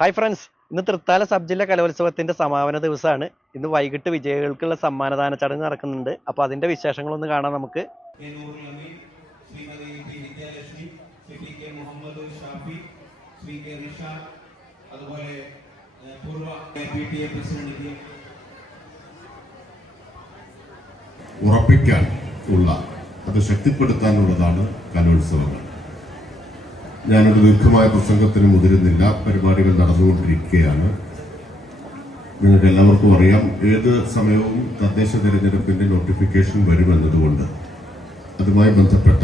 Hi friends, ഇന്ന് Thrithala sub ജില്ലാ കലോത്സവത്തിന്റെ സമാപന ദിവസമാണ്. ഇന്ന് വൈകിട്ട് വിജയികൾക്കുള്ള സമ്മാനദാന ചടങ്ങ് നടക്കുന്നുണ്ട്. അപ്പോൾ അതിന്റെ വിശേഷങ്ങളൊന്ന് കാണാം നമുക്ക്. ഉറപ്പിക്കാൻ ഉള്ള അത് ശക്തിപ്പെടുത്താനുള്ളതാണ് കലോത്സവങ്ങൾ. ഞാനൊരു ദീർഘമായ പ്രസംഗത്തിന് മുതിരുന്നില്ല. പരിപാടികൾ നടന്നുകൊണ്ടിരിക്കുകയാണ്. നിങ്ങൾക്ക് എല്ലാവർക്കും അറിയാം, ഏത് സമയവും തദ്ദേശ തെരഞ്ഞെടുപ്പിന്റെ നോട്ടിഫിക്കേഷൻ വരുമെന്നതുകൊണ്ട് അതുമായി ബന്ധപ്പെട്ട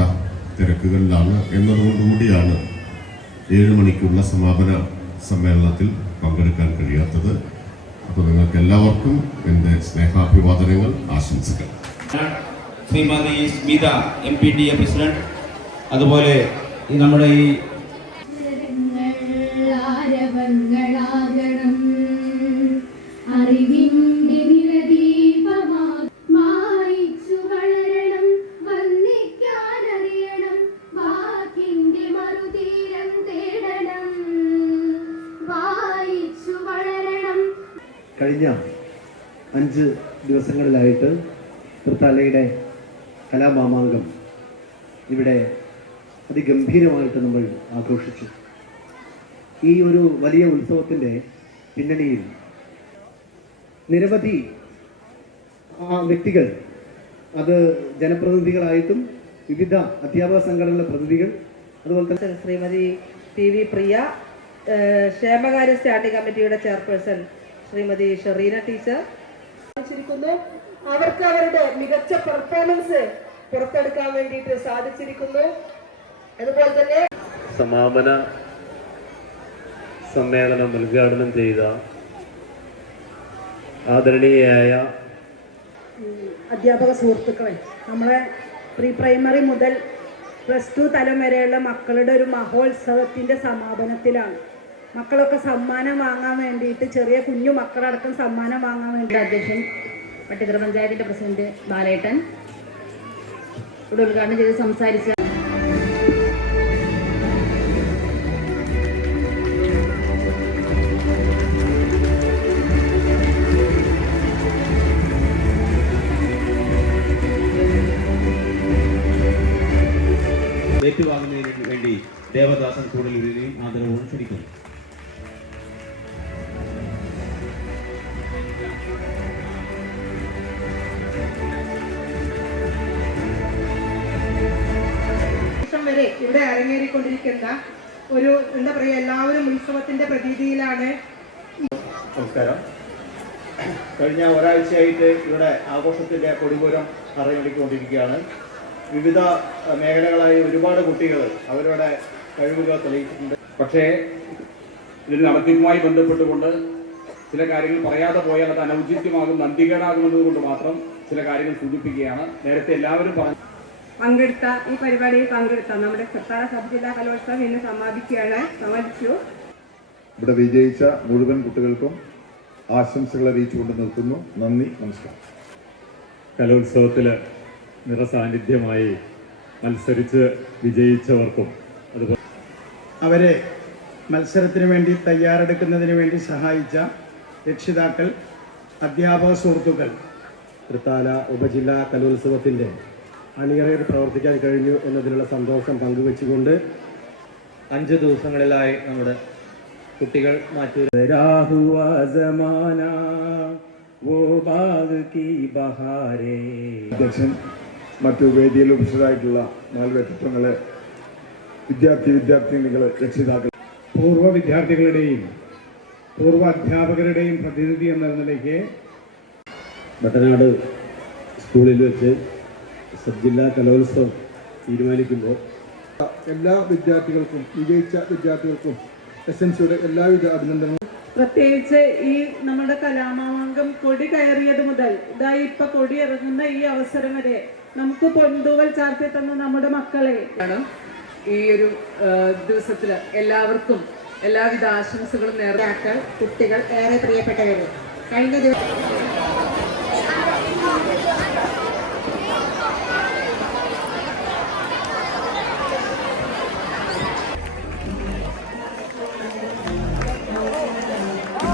തിരക്കുകളിലാണ് എന്നതുകൊണ്ടുകൂടിയാണ് 7 മണിക്കുള്ള സമാപന സമ്മേളനത്തിൽ പങ്കെടുക്കാൻ കഴിയാത്തത്. അപ്പോൾ നിങ്ങൾക്ക് എല്ലാവർക്കും എൻ്റെ സ്നേഹാഭിവാദനങ്ങൾ, ആശംസകൾ. ശ്രീമതി സ്മിത MPTA പ്രസിഡന്റ്, അതുപോലെ നമ്മുടെ ഈ കഴിഞ്ഞ 5 ദിവസങ്ങളിലായിട്ട് തൃത്താലയുടെ കലാമാമാങ്കം ഇവിടെ അതിഗംഭീരമായിട്ട് നമ്മൾ ആഘോഷിച്ചു. ഈ ഒരു വലിയ ഉത്സവത്തിൻ്റെ പിന്നണിയിൽ നിരവധി വ്യക്തികൾ, അത് ജനപ്രതിനിധികളായിട്ടും വിവിധ അധ്യാപക സംഘടനകളുടെ പ്രതിനിധികൾ, അതുപോലെ തന്നെ ശ്രീമതി PV പ്രിയ, ക്ഷേമകാര്യ സ്റ്റാൻഡിംഗ് കമ്മിറ്റിയുടെ ചെയർപേഴ്സൺ ശ്രീമതി ഷെറീന ടീച്ചർ അവർക്ക് അവരുടെ മികച്ച പെർഫോമൻസ് പുറത്തെടുക്കാൻ വേണ്ടിയിട്ട് സാധിച്ചിരിക്കുന്നു. അതുപോലെ തന്നെ സമാപന സമ്മേളനം ഉദ്ഘാടനം ചെയ്ത ആദരണീയയായ അധ്യാപക സുഹൃത്തുക്കളെ, നമ്മളെ പ്രീ പ്രൈമറി മുതൽ +2 തലം വരെയുള്ള മക്കളുടെ ഒരു മഹോത്സവത്തിൻ്റെ സമാപനത്തിലാണ്. മക്കളൊക്കെ സമ്മാനം വാങ്ങാൻ വേണ്ടിയിട്ട്, ചെറിയ കുഞ്ഞു മക്കളടക്കം സമ്മാനം വാങ്ങാൻ വേണ്ടി അധ്യക്ഷൻ പട്ടിത്തറ പഞ്ചായത്തിന്റെ പ്രസിഡന്റ് ബാലേട്ടൻ ഇവിടെ ഉദ്ഘാടനം ചെയ്ത് സംസാരിച്ച ഏറ്റുവാങ്ങുന്നതിന് വേണ്ടി ദേവദാസൻ കൂടുതൽ ആദരവോടെ ക്ഷണിക്കുന്നു. വരെ ഇവിടെ അരങ്ങേറിക്കൊണ്ടിരിക്കുന്ന ഒരു എന്താ പറയുക, എല്ലാവരും ഉത്സവത്തിന്റെ പ്രതീതിയിലാണ്. നമസ്കാരം. കഴിഞ്ഞ ഒരാഴ്ചയായിട്ട് ഇവിടെ ആഘോഷത്തിന്റെ കൊടിമൂരം അറിയിക്കൊണ്ടിരിക്കുകയാണ്. വിവിധ മേഖലകളായി ഒരുപാട് കുട്ടികൾ അവരുടെ കഴിവുകൾ തെളിയിച്ചിട്ടുണ്ട്. പക്ഷേ ഇതിന് നടത്തിപ്പുമായി ബന്ധപ്പെട്ടുകൊണ്ട് ചില കാര്യങ്ങൾ പറയാതെ പോയാൽ അത് അനൗചിത്യമാകും, നന്ദികേടാകുന്നതുകൊണ്ട് മാത്രം ചില കാര്യങ്ങൾ സൂചിപ്പിക്കുകയാണ്. നേരത്തെ എല്ലാവരും പറഞ്ഞു ഈ പരിപാടിയിൽ പങ്കെടുത്ത നമ്മുടെ തൃത്താല സബ് ജില്ലാ കലോത്സവം ഇന്ന് സമാപിച്ചു. ഇവിടെ വിജയിച്ച മുഴുവൻ കുട്ടികൾക്കും ആശംസകൾ അറിയിച്ചുകൊണ്ട് നിർത്തുന്നു. നന്ദി, നമസ്കാരം. കലോത്സവത്തിൽ നിറസാന്നിധ്യമായി മത്സരിച്ച് വിജയിച്ചവർക്കും അതുപോലെ അവരെ മത്സരത്തിന് വേണ്ടി തയ്യാറെടുക്കുന്നതിന് വേണ്ടി സഹായിച്ച രക്ഷിതാക്കൾ, അധ്യാപക സുഹൃത്തുക്കൾ, തൃത്താല ഉപജില്ലാ കലോത്സവത്തിൻ്റെ അണിയറയിൽ പ്രവർത്തിക്കാൻ കഴിഞ്ഞു എന്നതിലുള്ള സന്തോഷം പങ്കുവെച്ചുകൊണ്ട് 5 ദിവസങ്ങളിലായി നമ്മുടെ കുട്ടികൾ അധ്യക്ഷൻ, മറ്റു വേദിയിൽ ഉപസ്ഥിതരായിട്ടുള്ള 4 വ്യക്തിത്വങ്ങളെ, വിദ്യാർത്ഥിനികളെ, രക്ഷിതാക്കൾ, പൂർവ്വ വിദ്യാർത്ഥികളുടെയും പൂർവ്വ അധ്യാപകരുടെയും പ്രതിനിധി എന്ന നിലയ്ക്ക് മട്ടനാട് സ്കൂളിൽ വെച്ച് സബ് ജില്ലാ കലോത്സവം തീരുമാനിക്കുമ്പോൾ എല്ലാ വിദ്യാർത്ഥികൾക്കും, വിജയിച്ച വിദ്യാർത്ഥികൾക്കും SNCയുടെ എല്ലാവിധ അഭിനന്ദനങ്ങളും. പ്രത്യേകിച്ച് ഈ നമ്മുടെ കലാമാമാങ്കം കൊടി കയറിയത് മുതൽ ഇതായി ഇപ്പൊ കൊടി ഇറങ്ങുന്ന ഈ അവസരം വരെ നമുക്ക് പൊന്തൂവൽ ചാർത്തി തന്ന നമ്മുടെ മക്കളെ ഈ ഒരു ദിവസത്തില് എല്ലാവർക്കും എല്ലാവിധ ആശംസകളും നേർന്നു. കുട്ടികൾ ഏറെ പ്രിയപ്പെട്ടവര് കഴിഞ്ഞ ദിവസം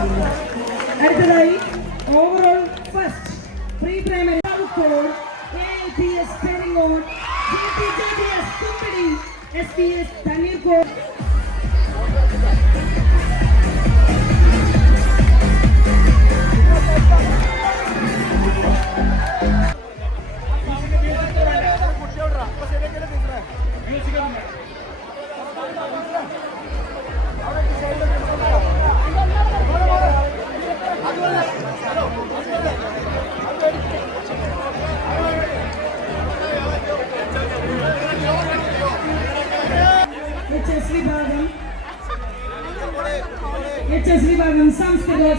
അടുത്തതായി overall first pre primary ALPS പെരിങ്ങോൺ GTJBS Kumbidi SPS Thanneerkode HS വിഭാഗം സാംസ്കാരിക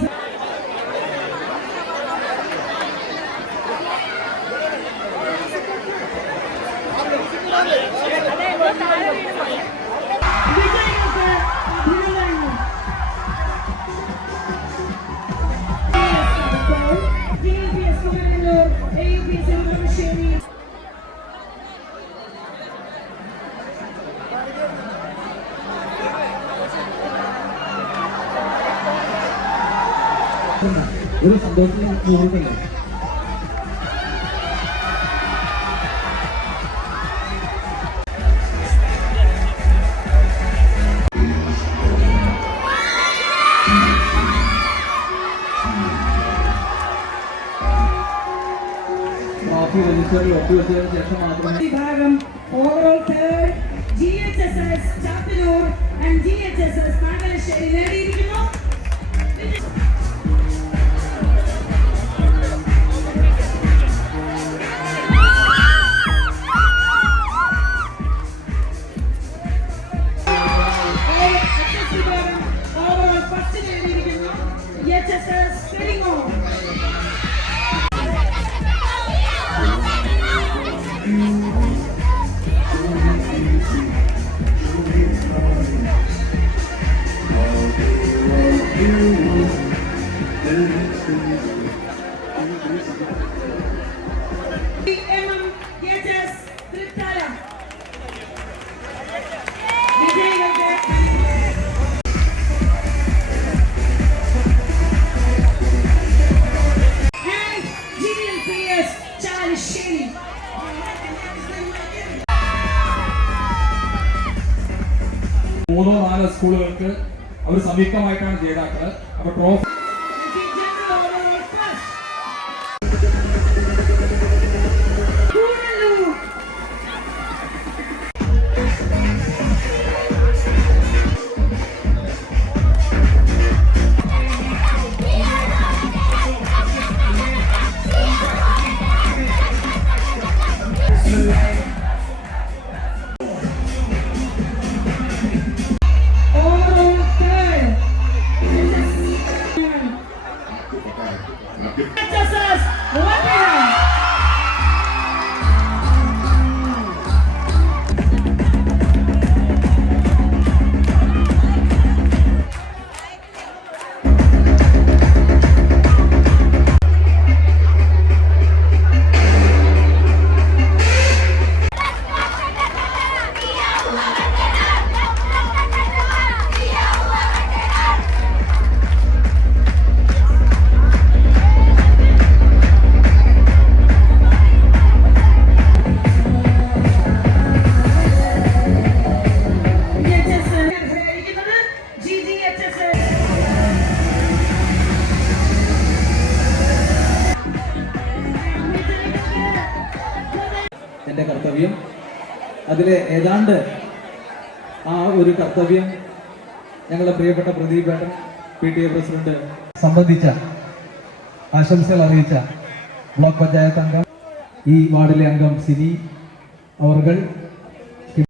വിജയികൾക്ക് അഭിനന്ദനങ്ങൾ. ALPS Kumaranellur, ALPS Nedumbassery. ഒരു സന്തോഷത്തിന് മുഹൂർത്തമില്ല. ട്രോഫി രജിസ്റ്ററിൽ ഒപ്പുവെച്ചതിന് ശേഷം മാത്രമേ വിഭാഗം overall third GHSS Chathannur and GHSS Nagalassery നേടിയിരിക്കുന്നു. ഓവറോൾ ഫസ്റ്റ് നേടിയിരിക്കുന്നു HSS പെരിങ്ങോൺ. HSS തൃത്താല വിജയികൾക്ക് and GLPS ചാലിശ്ശേരി. മൂന്നോ നാലോ സ്കൂളുകൾക്ക് അവർ സംയുക്തമായിട്ടാണ് ജേതാക്കള്. അപ്പൊ ട്രോഫി എൻ്റെ കർത്തവ്യം. അതിലെ ഏതാണ്ട് ആ ഒരു കർത്തവ്യം ഞങ്ങളുടെ പ്രിയപ്പെട്ട പ്രദീപ് ഏട്ടൻ PTA പ്രസിഡന്റ് സംബന്ധിച്ച ആശംസകൾ അറിയിച്ച ബ്ലോക്ക് പഞ്ചായത്ത് അംഗം, ഈ വാർഡിലെ അംഗം സിനി അവർകൾ,